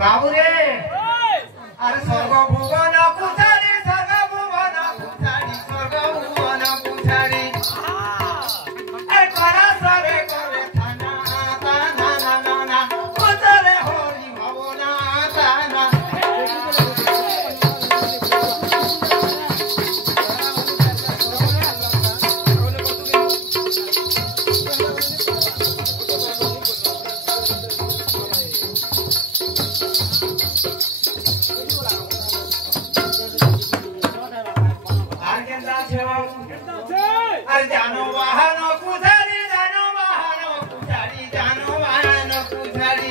বাবুরে আর স্বর্গ ভুবন কুছাড়ি স্বর্গ ভুবন কুছাড়ি স্বর্গ ভুবন কুছাড়ি এ করা সরে করে থানা তানা না না না কুছারে হরি ভবনা তানা আর জানো বাহানো কুছাড়ি জানো বাহানো কুছাড়ি জানো বাহানো কুছাড়ি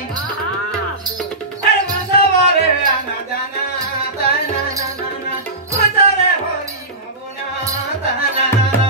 আর মসবারে আনা জানা তানা না না না কুছারে হরি ভবনা তানা না না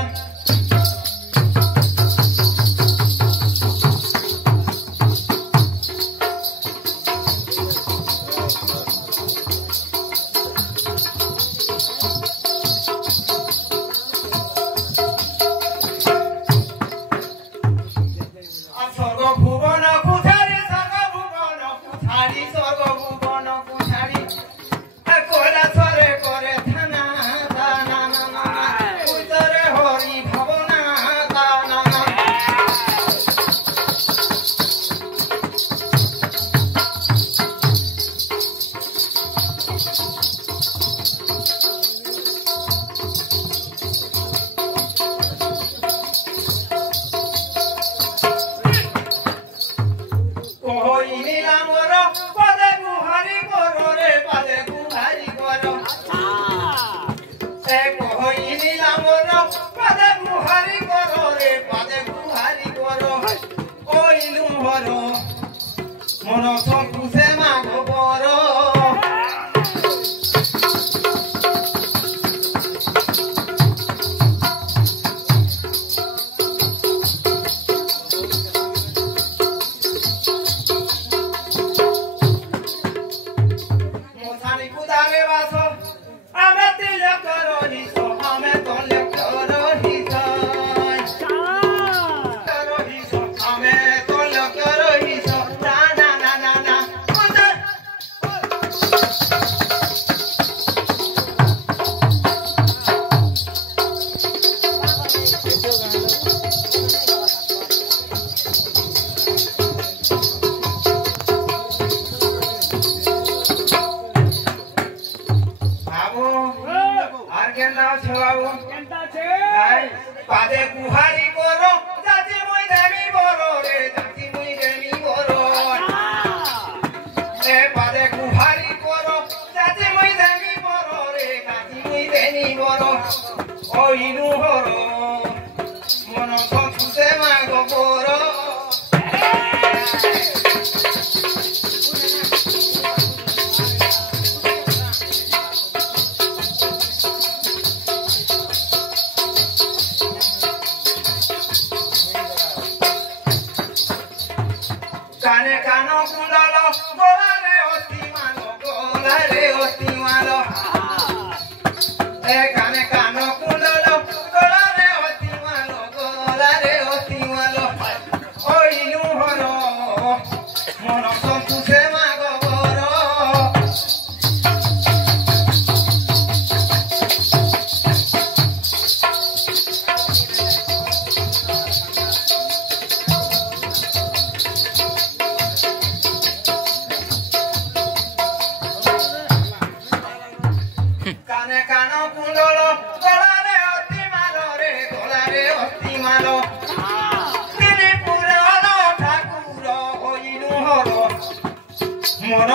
স্বর্গ ভুবন কুছাড়ি স্বর্গ ভুবন কুছাড়ি স্বর্গ ভুবন কুছাড়ি কয়লা সরে করে থানা তানা না না কুছারে হরি ভবনা তানা না কইনি আমর পদে গুহারি করো রে পদে গুহারি করো এ কইনি আমর পদে গুহারি করো রে পদে গুহারি করো কইলু হর মন সকুসে মাগো বড় কুদারে বাস আমি তিলক রহিস আমি তলক রহিস রহিস আমি তলক রহিস না না না না না পাদে গুহারি করো জাতি মুই দেবী বড় রে জাতি মুই দেবী বড় এ পাদে গুহারি করো জাতি মুই দেবী বড় রে জাতি মুই দেবী বড় ওইনু হর মন সকুসে মাগো বড় কানে কানো কুণ্ডল গোলারে অতি মালো এ কানে কানো কুণ্ডল গোলারে অতি মালো ওইনু হর মন সকুসে মাগো বড় কানে কানো কুণ্ডল গলারে অতি মালো রে গলারে অতি মালো তিনি পুরাণ ঠাকুর হইনু হর মন